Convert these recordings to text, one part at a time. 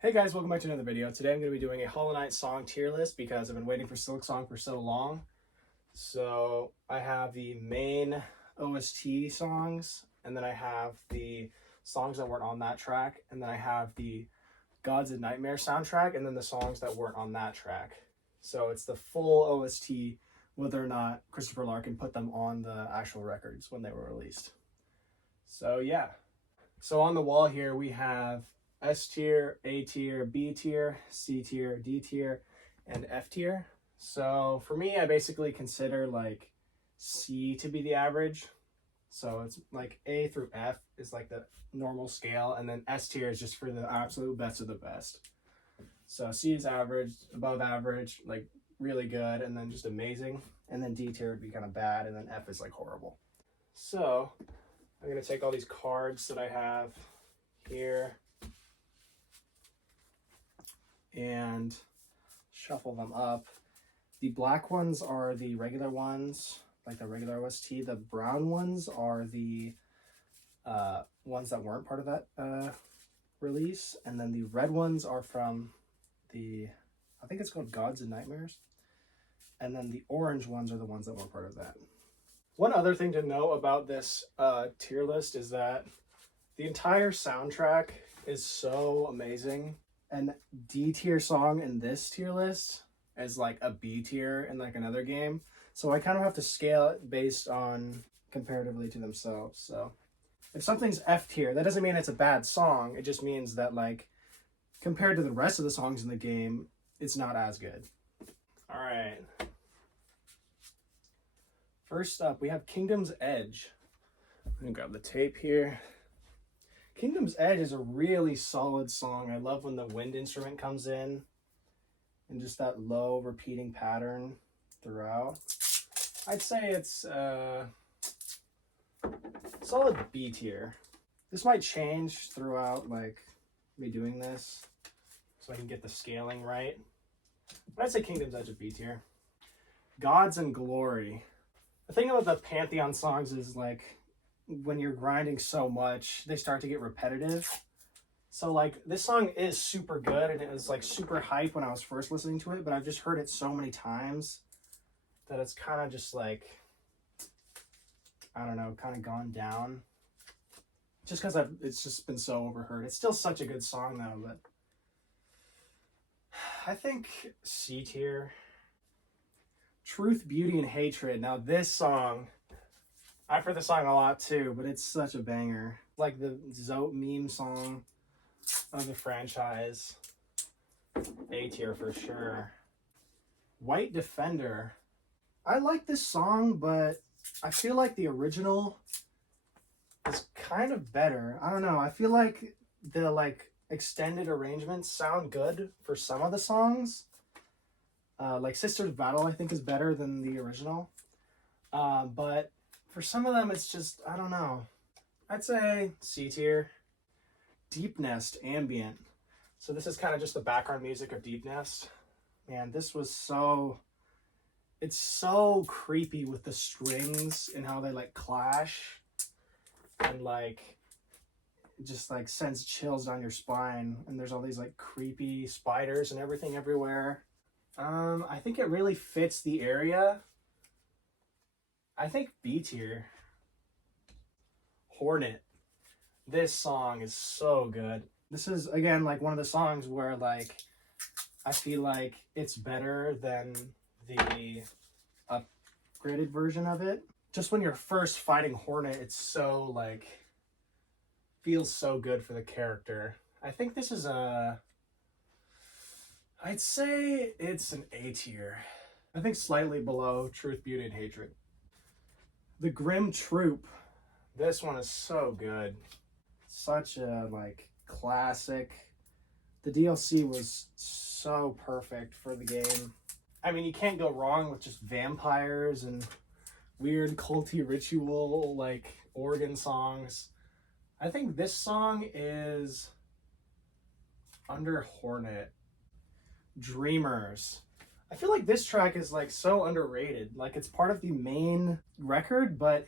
Hey guys, welcome back to another video. Today I'm going to be doing a Hollow Knight song tier list because I've been waiting for Silksong for so long. So I have the main OST songs, and then I have the songs that weren't on that track, and then I have the Gods and Nightmare soundtrack, and then the songs that weren't on that track. So it's the full OST, whether or not Christopher Larkin put them on the actual records when they were released. So yeah. So on the wall here we have S tier, A tier, B tier, C tier, D tier, and F tier. So for me, I basically consider like C to be the average. So it's like A through F is like the normal scale, and then S tier is just for the absolute best of the best. So C is average, above average, like really good, and then just amazing. And then D tier would be kind of bad, and then F is like horrible. So I'm gonna take all these cards that I have here and shuffle them up. The black ones are the regular ones, like the regular OST. The brown ones are the ones that weren't part of that release. And then the red ones are from the, I think it's called Gods and Nightmares. And then the orange ones are the ones that were part of that. One other thing to know about this tier list is that the entire soundtrack is so amazing. An D tier song in this tier list is like a B tier in like another game. So I kind of have to scale it based on comparatively to themselves. So if something's F tier, that doesn't mean it's a bad song. It just means that like compared to the rest of the songs in the game, it's not as good. All right. First up, we have Kingdom's Edge. I'm gonna grab the tape here. Kingdom's Edge is a really solid song. I love when the wind instrument comes in and just that low repeating pattern throughout. I'd say it's solid B tier. This might change throughout like me doing this so I can get the scaling right. But I'd say Kingdom's Edge is B tier. Gods and Glory. The thing about the Pantheon songs is like when you're grinding so much, they start to get repetitive. So like this song is super good and it was like super hype when I was first listening to it, but I've just heard it so many times that it's kind of just like, I don't know, kind of gone down. Just because it's just been so overheard. It's still such a good song though, but I think C tier. Truth, Beauty, and Hatred. Now this song, I've heard the song a lot too, but it's such a banger. Like the Zote meme song of the franchise. A tier for sure. White Defender. I like this song, but I feel like the original is kind of better. I don't know. I feel like the like extended arrangements sound good for some of the songs. Like Sister's Battle, I think, is better than the original. But for some of them, it's just, I don't know. I'd say C tier. Deep Nest Ambient. So this is kind of just the background music of Deep Nest. Man, this was so... It's so creepy with the strings and how they like clash. And like, it just like sends chills down your spine. And there's all these like creepy spiders and everything everywhere. I think it really fits the area. I think B tier. Hornet. This song is so good. This is, again, like one of the songs where like I feel like it's better than the upgraded version of it. Just when you're first fighting Hornet, it's so like feels so good for the character. I think this is I'd say it's an A tier. I think slightly below Truth, Beauty, and Hatred. The Grim Troop. This one is so good. Such a like classic. The DLC was so perfect for the game. I mean, you can't go wrong with just vampires and weird culty ritual like organ songs. I think this song is under Hornet. Dreamers. I feel like this track is like so underrated. Like it's part of the main record, but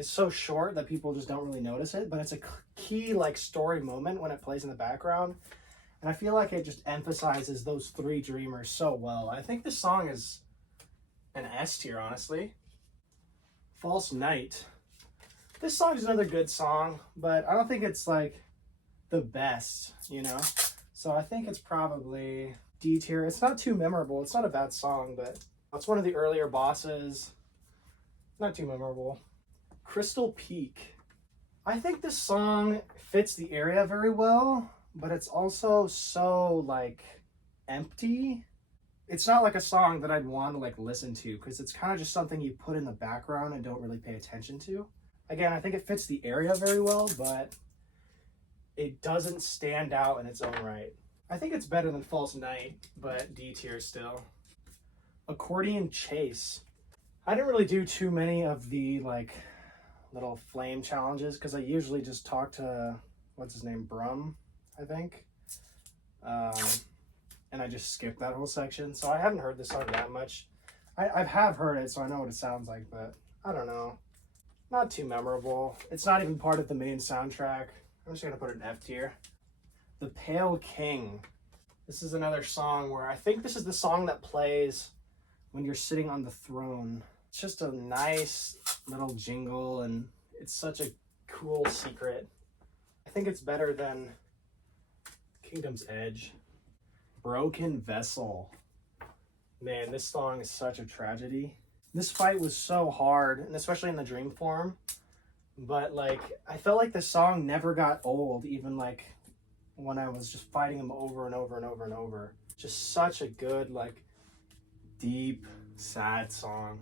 is so short that people just don't really notice it, but it's a key like story moment when it plays in the background. And I feel like it just emphasizes those three dreamers so well. I think this song is an S tier, honestly. False Night. This song is another good song, but I don't think it's like the best, you know? So I think it's probably D tier. It's not too memorable. It's not a bad song, but it's one of the earlier bosses. Not too memorable. Crystal Peak. I think this song fits the area very well, but it's also so like empty. It's not like a song that I'd want to like listen to because it's kind of just something you put in the background and don't really pay attention to. Again, I think it fits the area very well, but it doesn't stand out in its own right. I think it's better than False Night, but D tier still. Accordion Chase. I didn't really do too many of the like little flame challenges because I usually just talk to, what's his name, Brum, I think. And I just skipped that whole section. So I haven't heard this song that much. I have heard it, so I know what it sounds like, but I don't know. Not too memorable. It's not even part of the main soundtrack. I'm just gonna put it in F tier. The Pale King. This is another song where I think this is the song that plays when you're sitting on the throne. It's just a nice little jingle and it's such a cool secret. I think it's better than Kingdom's Edge. Broken Vessel. Man, this song is such a tragedy. This fight was so hard, and especially in the dream form, but like I felt like the song never got old, even like when I was just fighting him over and over and over and over. Just such a good, like, deep, sad song.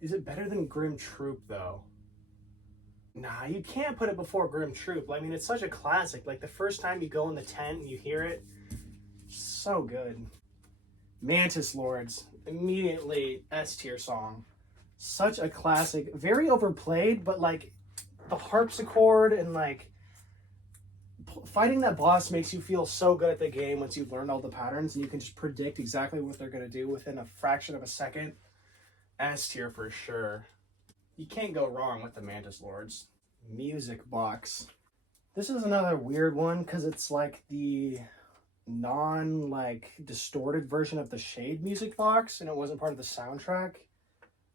Is it better than Grim Troop though? Nah, you can't put it before Grim Troop. I mean, it's such a classic. Like the first time you go in the tent and you hear it, so good. Mantis Lords, immediately S tier song. Such a classic, very overplayed, but like the harpsichord and like fighting that boss makes you feel so good at the game once you've learned all the patterns and you can just predict exactly what they're going to do within a fraction of a second. S tier for sure. You can't go wrong with the Mantis Lords. Music Box. This is another weird one because it's like the distorted version of the Shade Music Box and it wasn't part of the soundtrack.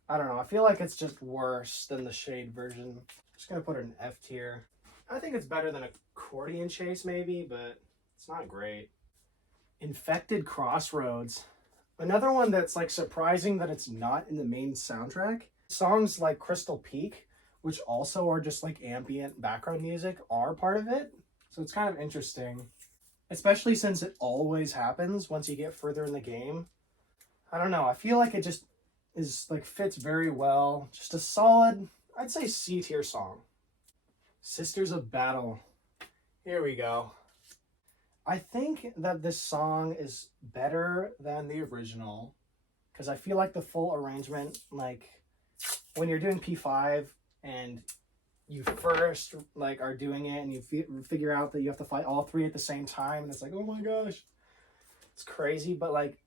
I don't know. I feel like it's just worse than the Shade version. Just gonna put it in F tier. I think it's better than Accordion Chase maybe, but it's not great. Infected Crossroads. Another one that's like surprising that it's not in the main soundtrack. Songs like Crystal Peak, which also are just like ambient background music, are part of it. So it's kind of interesting. Especially since it always happens once you get further in the game. I don't know. I feel like it just is like fits very well. Just a solid, I'd say C tier song. Sisters of Battle. Here we go. I think that this song is better than the original because I feel like the full arrangement, like when you're doing P5 and you first like are doing it and you figure out that you have to fight all three at the same time and it's like, oh my gosh, it's crazy. But like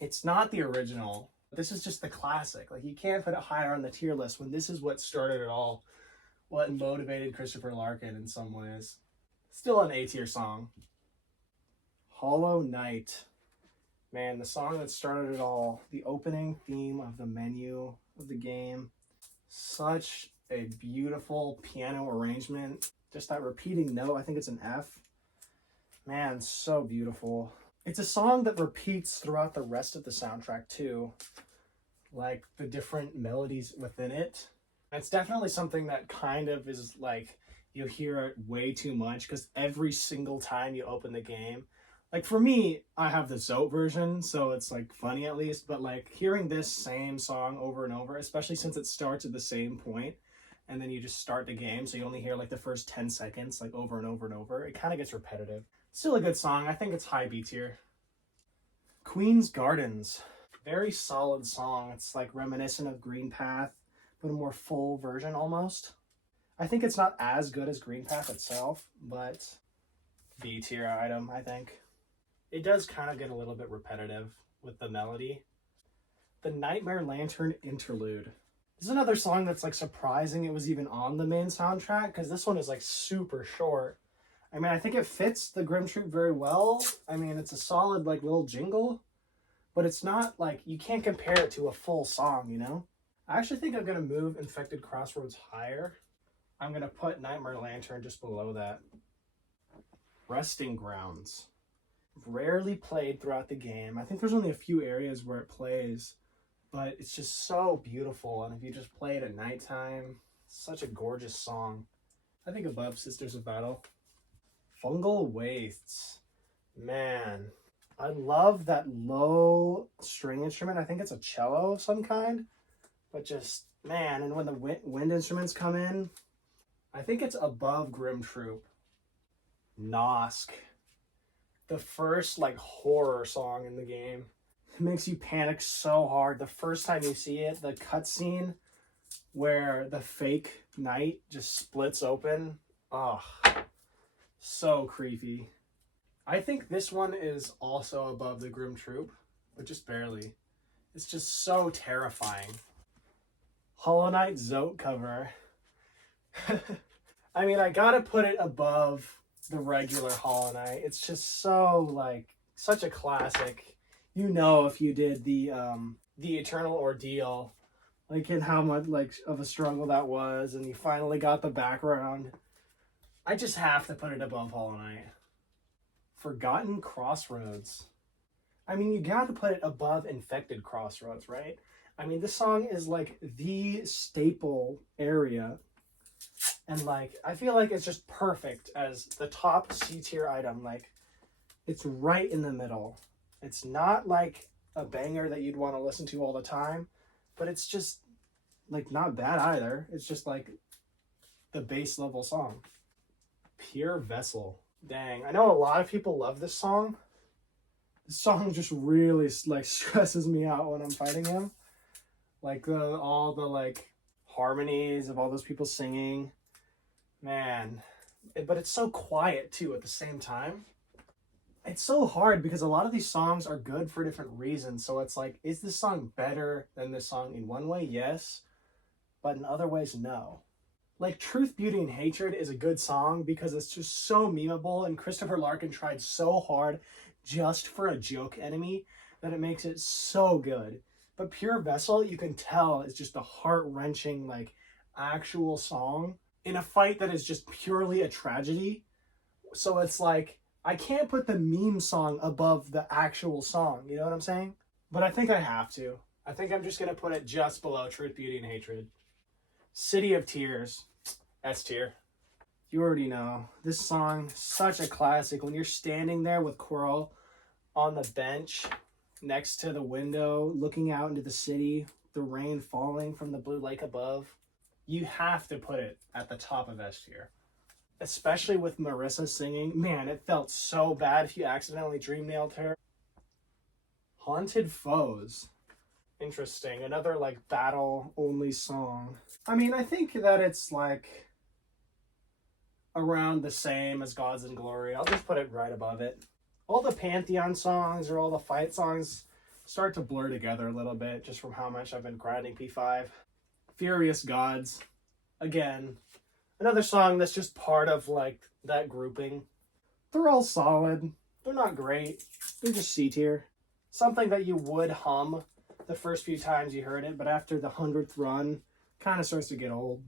it's not the original. This is just the classic. Like you can't put it higher on the tier list when this is what started it all, what motivated Christopher Larkin in some ways. Still an A tier song. Hollow Knight. Man, the song that started it all, the opening theme of the menu of the game. Such a beautiful piano arrangement. Just that repeating note, I think it's an F. Man, so beautiful. It's a song that repeats throughout the rest of the soundtrack too. Like the different melodies within it. It's definitely something that kind of is like, you hear it way too much because every single time you open the game, like for me, I have the Zote version, so it's like funny at least, but like hearing this same song over and over, especially since it starts at the same point, and then you just start the game, so you only hear like the first 10 seconds, like over and over and over, it kind of gets repetitive. Still a good song. I think it's high B tier. Queen's Gardens. Very solid song. It's like reminiscent of Green Path, but a more full version almost. I think it's not as good as Green Path itself, but B tier item, I think. It does kind of get a little bit repetitive with the melody. The Nightmare Lantern Interlude. This is another song that's like surprising it was even on the main soundtrack, because this one is like super short. I mean, I think it fits the Grim Troop very well. I mean, it's a solid like little jingle, but it's not like, you can't compare it to a full song, you know? I actually think I'm going to move Infected Crossroads higher. I'm going to put Nightmare Lantern just below that. Resting Grounds. Rarely played throughout the game. I think there's only a few areas where it plays, but it's just so beautiful. And if you just play it at nighttime, it's such a gorgeous song. I think above Sisters of Battle. Fungal Wastes. Man, I love that low string instrument. I think it's a cello of some kind. But just, man, and when the wind instruments come in, I think it's above Grim Troop. Nosk. The first, like, horror song in the game. It makes you panic so hard. The first time you see it, the cutscene where the fake night just splits open. Oh, so creepy. I think this one is also above the Grim Troop, but just barely. It's just so terrifying. Hollow Knight Zote cover. I mean, I gotta put it above the regular Hollow Knight. It's just so, like, such a classic. You know, if you did the Eternal Ordeal, like, and how much, like, of a struggle that was, and you finally got the background. I just have to put it above Hollow Knight. Forgotten Crossroads. I mean, you gotta put it above Infected Crossroads, right? I mean, this song is like the staple area. And like, I feel like it's just perfect as the top C tier item. Like, it's right in the middle. It's not like a banger that you'd want to listen to all the time, but it's just like not bad either. It's just like the base level song. Pure Vessel. Dang, I know a lot of people love this song. This song just really like stresses me out when I'm fighting him. Like all the like harmonies of all those people singing, man. But it's so quiet too at the same time. It's so hard because a lot of these songs are good for different reasons. So it's like, is this song better than this song in one way? Yes. But in other ways, no. Like Truth, Beauty, and Hatred is a good song because it's just so memeable, and Christopher Larkin tried so hard just for a joke enemy that it makes it so good. But Pure Vessel, you can tell, is just a heart-wrenching, like, actual song in a fight that is just purely a tragedy. So it's like, I can't put the meme song above the actual song, you know what I'm saying? But I think I have to. I think I'm just going to put it just below Truth, Beauty, and Hatred. City of Tears, S tier. You already know. This song, such a classic. When you're standing there with Coral on the bench next to the window, looking out into the city, the rain falling from the blue lake above, you have to put it at the top of S tier. Especially with Marissa singing. Man, it felt so bad if you accidentally dream nailed her. Haunted Foes. Interesting. Another like battle only song. I mean, I think that it's like around the same as Gods and Glory. I'll just put it right above it. All the Pantheon songs or all the fight songs start to blur together a little bit just from how much I've been grinding P5. Furious Gods. Again, another song that's just part of like that grouping. They're all solid. They're not great. They're just C tier. Something that you would hum the first few times you heard it, but after the 100th run, kind of starts to get old.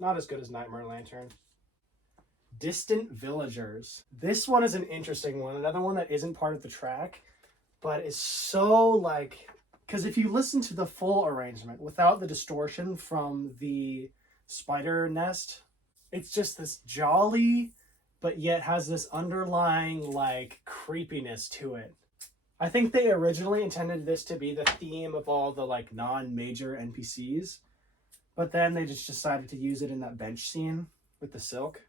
Not as good as Nightmare Lantern. Distant Villagers. This one is an interesting one. Another one that isn't part of the track, but is so like... Because if you listen to the full arrangement without the distortion from the spider nest, it's just this jolly, but yet has this underlying like creepiness to it. I think they originally intended this to be the theme of all the like non-major NPCs, but then they just decided to use it in that bench scene with the silk.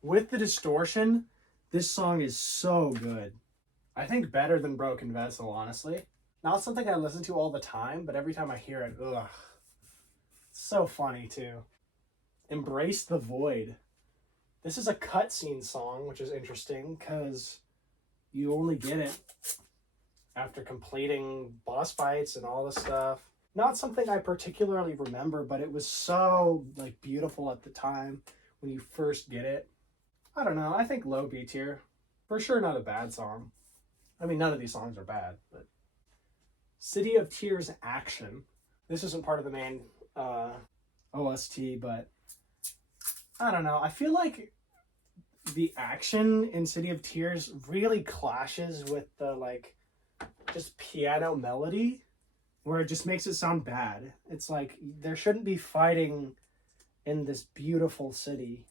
With the distortion, this song is so good. I think better than Broken Vessel, honestly. Not something I listen to all the time, but every time I hear it, ugh. It's so funny too. Embrace the Void. This is a cutscene song, which is interesting because you only get it after completing boss fights and all this stuff. Not something I particularly remember, but it was so like beautiful at the time when you first get it. I don't know. I think low B tier. For sure not a bad song. I mean, none of these songs are bad, but City of Tears Action. This isn't part of the main OST, but I don't know. I feel like the action in City of Tears really clashes with the like just piano melody, where it just makes it sound bad. It's like there shouldn't be fighting in this beautiful city.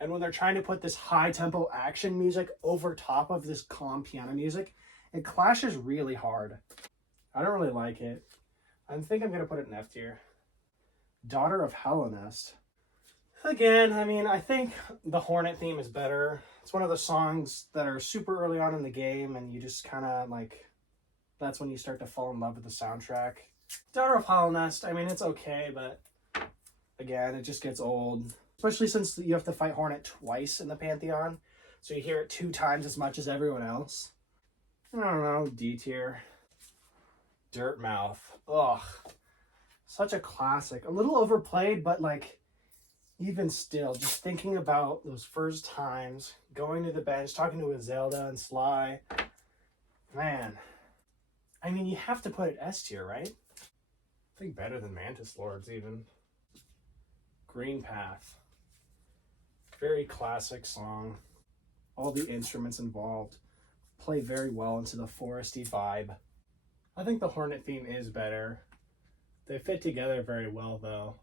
And when they're trying to put this high tempo action music over top of this calm piano music, it clashes really hard. I don't really like it. I think I'm going to put it in F tier. Daughter of Hellenist. Again, I mean, I think the Hornet theme is better. It's one of the songs that are super early on in the game, and you just kind of like, that's when you start to fall in love with the soundtrack. Daughter of Hellenist, I mean, it's okay, but again, it just gets old. Especially since you have to fight Hornet twice in the Pantheon, so you hear it 2 times as much as everyone else. I don't know, D tier. Dirt Mouth. Ugh. Such a classic. A little overplayed, but like, even still, just thinking about those first times, going to the bench, talking to Zelda and Sly. Man. I mean, you have to put it S tier, right? I think better than Mantis Lords, even. Green Path. Very classic song. All the instruments involved play very well into the foresty vibe. I think the Hornet theme is better. They fit together very well, though.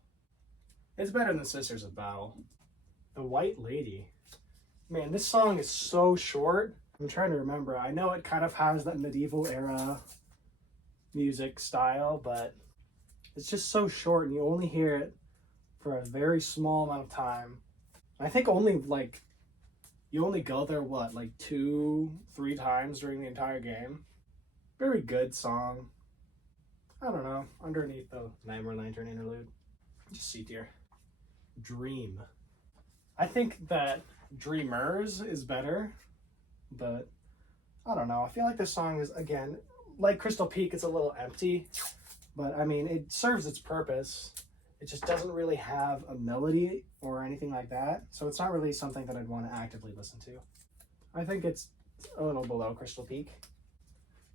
It's better than Sisters of Battle. The White Lady. Man, this song is so short. I'm trying to remember. I know it kind of has that medieval era music style, but it's just so short and you only hear it for a very small amount of time. I think only like, you only go there, what, like 2-3 times during the entire game. Very good song. I don't know, underneath the Nightmare Lantern interlude. Just C tier. Dream. I think that Dreamers is better, but I don't know. I feel like this song is, again, like Crystal Peak, it's a little empty, but I mean, it serves its purpose. It just doesn't really have a melody or anything like that, so it's not really something that I'd want to actively listen to. I think it's a little below Crystal Peak.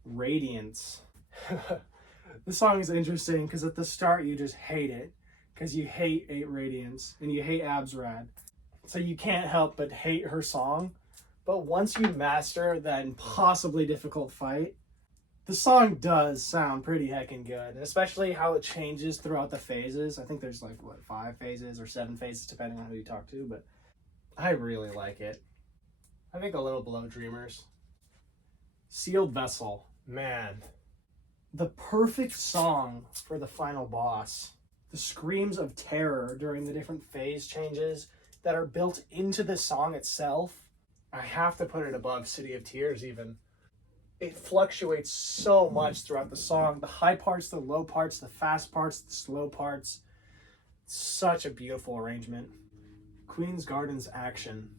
Radiance. This song is interesting because at the start you just hate it, because you hate 8 Radiance and you hate Absrad. So you can't help but hate her song. But once you master that impossibly difficult fight, the song does sound pretty heckin' good. And especially how it changes throughout the phases. I think there's like, what, 5 phases or 7 phases depending on who you talk to. But I really like it. I think a little below Dreamers. Sealed Vessel. Man. The perfect song for the final boss. The screams of terror during the different phase changes that are built into the song itself. I have to put it above City of Tears even. It fluctuates so much throughout the song. The high parts, the low parts, the fast parts, the slow parts. Such a beautiful arrangement. Queen's Gardens Action.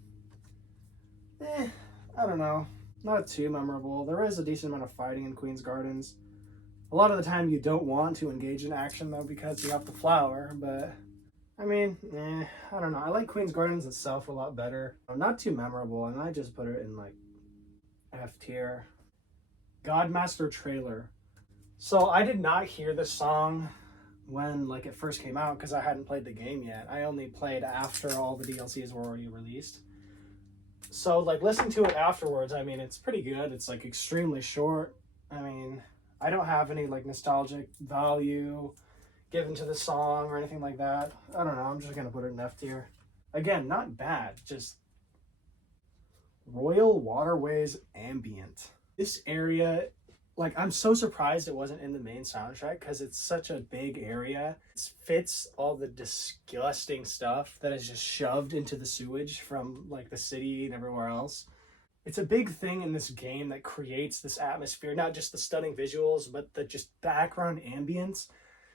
I don't know. Not too memorable. There is a decent amount of fighting in Queen's Gardens. A lot of the time you don't want to engage in action though because you have the flower, but I mean, I don't know. I like Queen's Gardens itself a lot better. Not too memorable, and I just put it in like F tier. Godmaster Trailer. So I did not hear this song when like it first came out because I hadn't played the game yet. I only played after all the DLCs were already released. So like listening to it afterwards, I mean, it's pretty good. It's like extremely short. I mean, I don't have any like nostalgic value given to the song or anything like that. I don't know. I'm just gonna put it in F tier. Again, not bad. Just Royal Waterways Ambient. This area, like, I'm so surprised it wasn't in the main soundtrack because it's such a big area. It fits all the disgusting stuff that is just shoved into the sewage from like the city and everywhere else. It's a big thing in this game that creates this atmosphere, not just the stunning visuals, but the just background ambience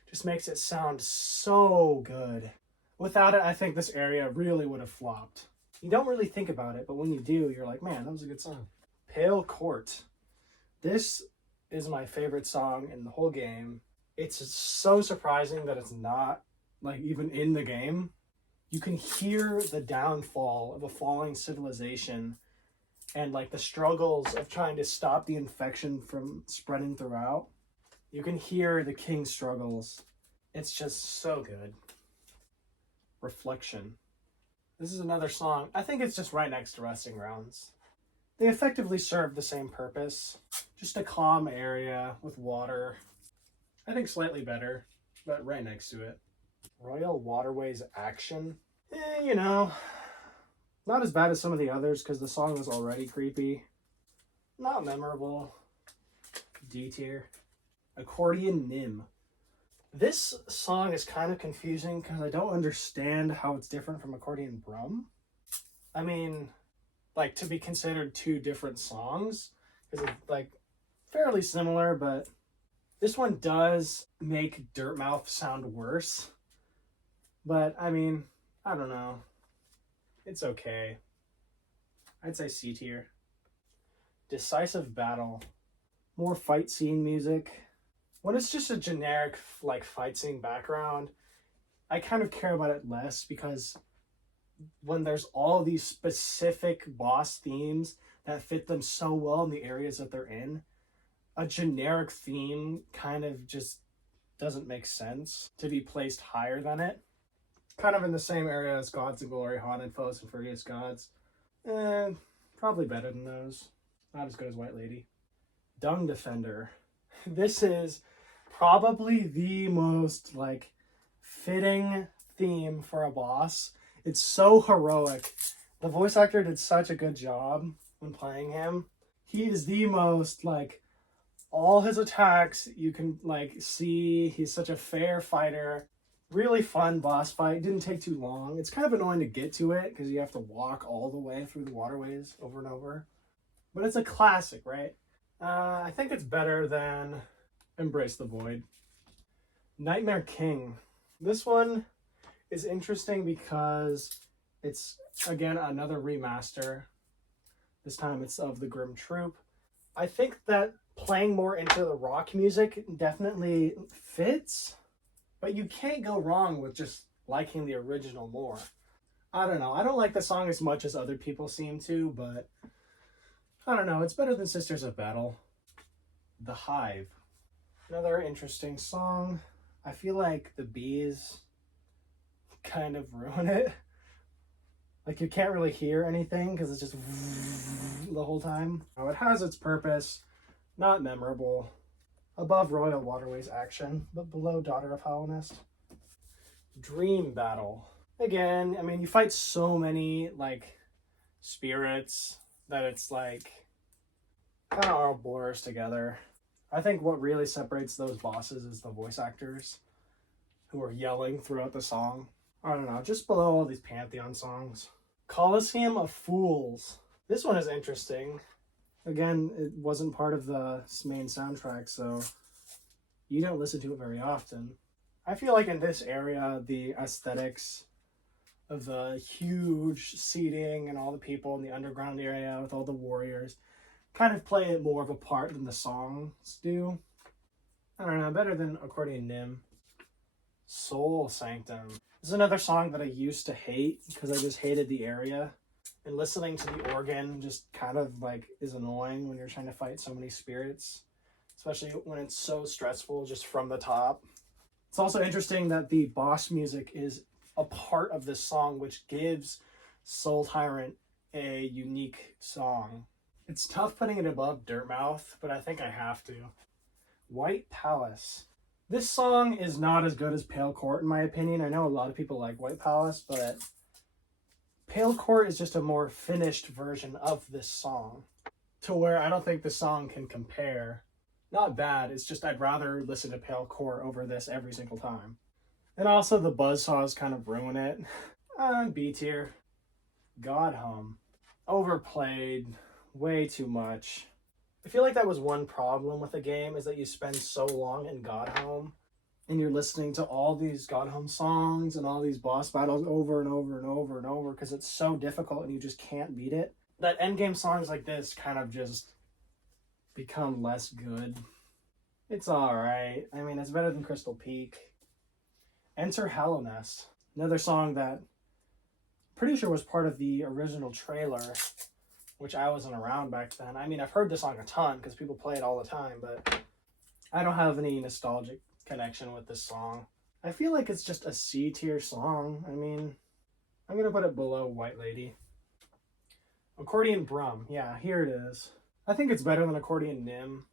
just makes it sound so good. Without it, I think this area really would have flopped. You don't really think about it, but when you do, you're like, man, that was a good song. Pale Court. This is my favorite song in the whole game. It's so surprising that it's not like even in the game. You can hear the downfall of a falling civilization and like the struggles of trying to stop the infection from spreading throughout. You can hear the king's struggles. It's just so good. Reflection. This is another song. I think it's just right next to Resting Grounds. They effectively serve the same purpose. Just a calm area with water. I think slightly better, but right next to it. Royal Waterways Action. You know, not as bad as some of the others because the song was already creepy. Not memorable. D tier. Accordion Nim. This song is kind of confusing because I don't understand how it's different from Accordion Brum. I mean, like, to be considered two different songs because it's like fairly similar, but this one does make Dirtmouth sound worse. But I mean, I don't know. It's okay. I'd say C tier. Decisive Battle. More fight scene music. When it's just a generic like fight scene background, I kind of care about it less because when there's all these specific boss themes that fit them so well in the areas that they're in, a generic theme kind of just doesn't make sense to be placed higher than it. Kind of in the same area as Gods and Glory, Haunted Foes, and Furious Gods. Probably better than those. Not as good as White Lady. Dung Defender. This is probably the most like fitting theme for a boss. It's so heroic. The voice actor did such a good job when playing him. He is the most like all his attacks you can like see. He's such a fair fighter. Really fun boss fight. Didn't take too long. It's kind of annoying to get to it because you have to walk all the way through the waterways over and over. But it's a classic, right? I think it's better than Embrace the Void. Nightmare King. This one is interesting because it's, again, another remaster. This time it's of the Grim Troop. I think that playing more into the rock music definitely fits. But you can't go wrong with just liking the original more. I don't know. I don't like the song as much as other people seem to, but I don't know. It's better than Sisters of Battle. The Hive. Another interesting song. I feel like the bees kind of ruin it. Like you can't really hear anything because it's just the whole time. Oh, it has its purpose. Not memorable. Above Royal Waterways Action, but below Daughter of Howlnest. Dream Battle. Again, I mean, you fight so many, like, spirits that it's, like, kind of all blurs together. I think what really separates those bosses is the voice actors who are yelling throughout the song. I don't know, just below all these Pantheon songs. Coliseum of Fools. This one is interesting. Again, it wasn't part of the main soundtrack, so you don't listen to it very often. I feel like in this area, the aesthetics of the huge seating and all the people in the underground area with all the warriors kind of play it more of a part than the songs do. I don't know, better than Accordion Nim. Soul Sanctum. This is another song that I used to hate because I just hated the area. And listening to the organ just kind of like is annoying when you're trying to fight so many spirits, especially when it's so stressful just from the top. It's also interesting that the boss music is a part of this song, which gives Soul Tyrant a unique song. It's tough putting it above Dirtmouth, but I think I have to. White Palace. This song is not as good as Pale Court in my opinion. I know a lot of people like White Palace, but Pale Court is just a more finished version of this song to where I don't think the song can compare. Not bad, it's just I'd rather listen to Pale Court over this every single time. And also the buzzsaws kind of ruin it. B tier. God Hum. Overplayed. Way too much. I feel like that was one problem with the game is that you spend so long in God Home and you're listening to all these God Home songs and all these boss battles over and over and over and over because it's so difficult and you just can't beat it. That endgame songs like this kind of just become less good. It's alright. I mean, it's better than Crystal Peak. Enter Hallow Nest. Another song that pretty sure was part of the original trailer, which I wasn't around back then. I mean, I've heard this song a ton because people play it all the time, but I don't have any nostalgic connection with this song. I feel like it's just a C tier song. I mean, I'm going to put it below White Lady. Accordion Brum. Yeah, here it is. I think it's better than Accordion Nim.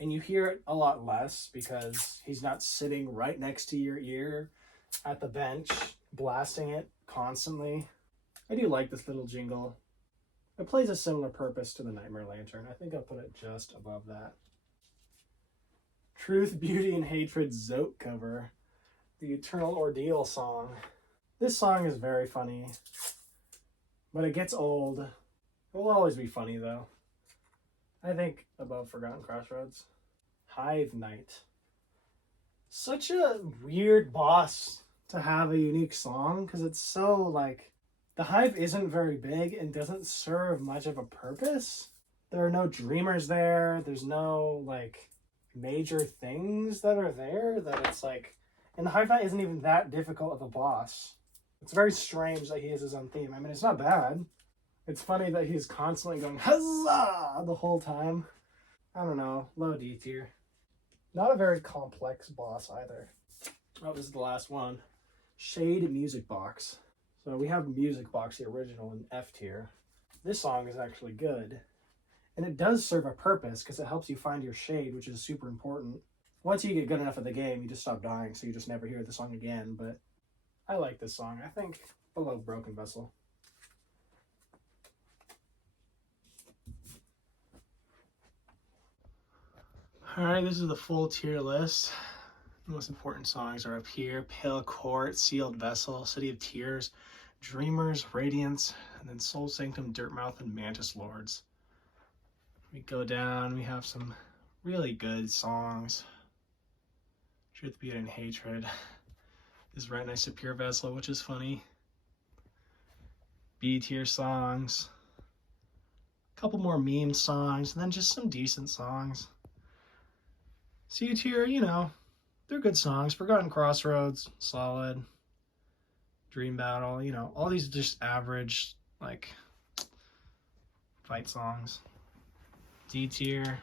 And you hear it a lot less because he's not sitting right next to your ear at the bench blasting it constantly. I do like this little jingle. It plays a similar purpose to the Nightmare Lantern. I think I'll put it just above that. Truth, Beauty, and Hatred Zote cover. The Eternal Ordeal song. This song is very funny, but it gets old. It will always be funny though. I think above Forgotten Crossroads. Hive Night. Such a weird boss to have a unique song because it's so like, the Hive isn't very big and doesn't serve much of a purpose. There are no dreamers there. There's no like major things that are there that it's like, and the Hive Night isn't even that difficult of a boss. It's very strange that he has his own theme. I mean, it's not bad. It's funny that he's constantly going huzzah the whole time. I don't know, low D tier. Not a very complex boss either. Oh, this is the last one. Shade Music Box. So we have Music Box, the original, in F tier. This song is actually good. And it does serve a purpose because it helps you find your shade, which is super important. Once you get good enough at the game, you just stop dying, so you just never hear the song again. But I like this song. I think below Broken Vessel. Alright, this is the full tier list. The most important songs are up here. Pale Court, Sealed Vessel, City of Tears, Dreamers, Radiance, and then Soul Sanctum, Dirtmouth, and Mantis Lords. We go down, we have some really good songs. Truth, Beauty, and Hatred is right next to Pure Vessel, which is funny. B tier songs. A couple more meme songs, and then just some decent songs. C tier, you know, they're good songs. Forgotten Crossroads, solid. Dream Battle, you know, all these just average, like, fight songs. D tier.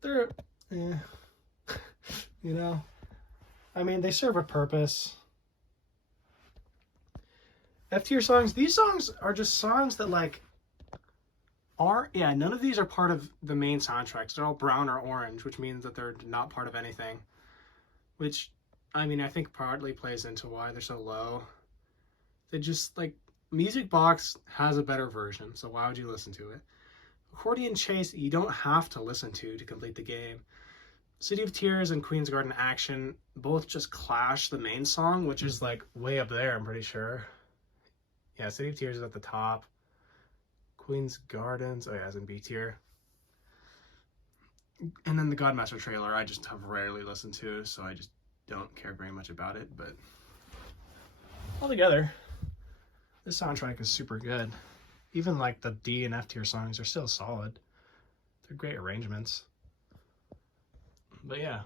They're, you know, I mean, they serve a purpose. F tier songs, these songs are just songs that, like, none of these are part of the main soundtracks. They're all brown or orange, which means that they're not part of anything. Which, I mean, I think partly plays into why they're so low. They just, like, Music Box has a better version, so why would you listen to it? Accordion Chase, you don't have to listen to complete the game. City of Tears and Queen's Garden Action both just clash the main song, which is, like, way up there, I'm pretty sure. Yeah, City of Tears is at the top. Queen's Gardens, oh yeah, it's in B tier. And then the Godmaster trailer, I just have rarely listened to, so I just don't care very much about it, but altogether, this soundtrack is super good. Even like the D and F tier songs are still solid. They're great arrangements. But yeah,